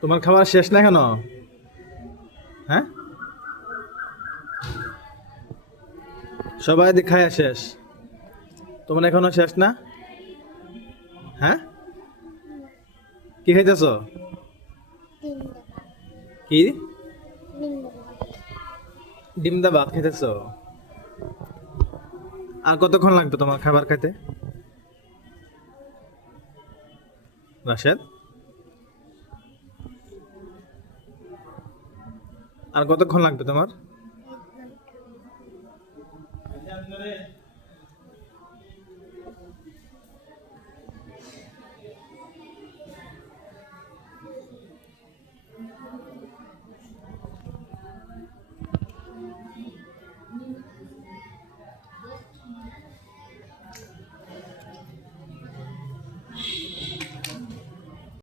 তোমার খাবার শেষ না কেন? হ্যাঁ, সবাই খায়া শেষ, তোমার এখনো শেষ না? হ্যাঁ, কি খাইতেছ? কি? ডিম দা ভাত খাইতেছ? আর কতক্ষণ লাগবে তোমার খাবার খাইতে, রাশেদ? আর কতক্ষণ লাগবে তোমার?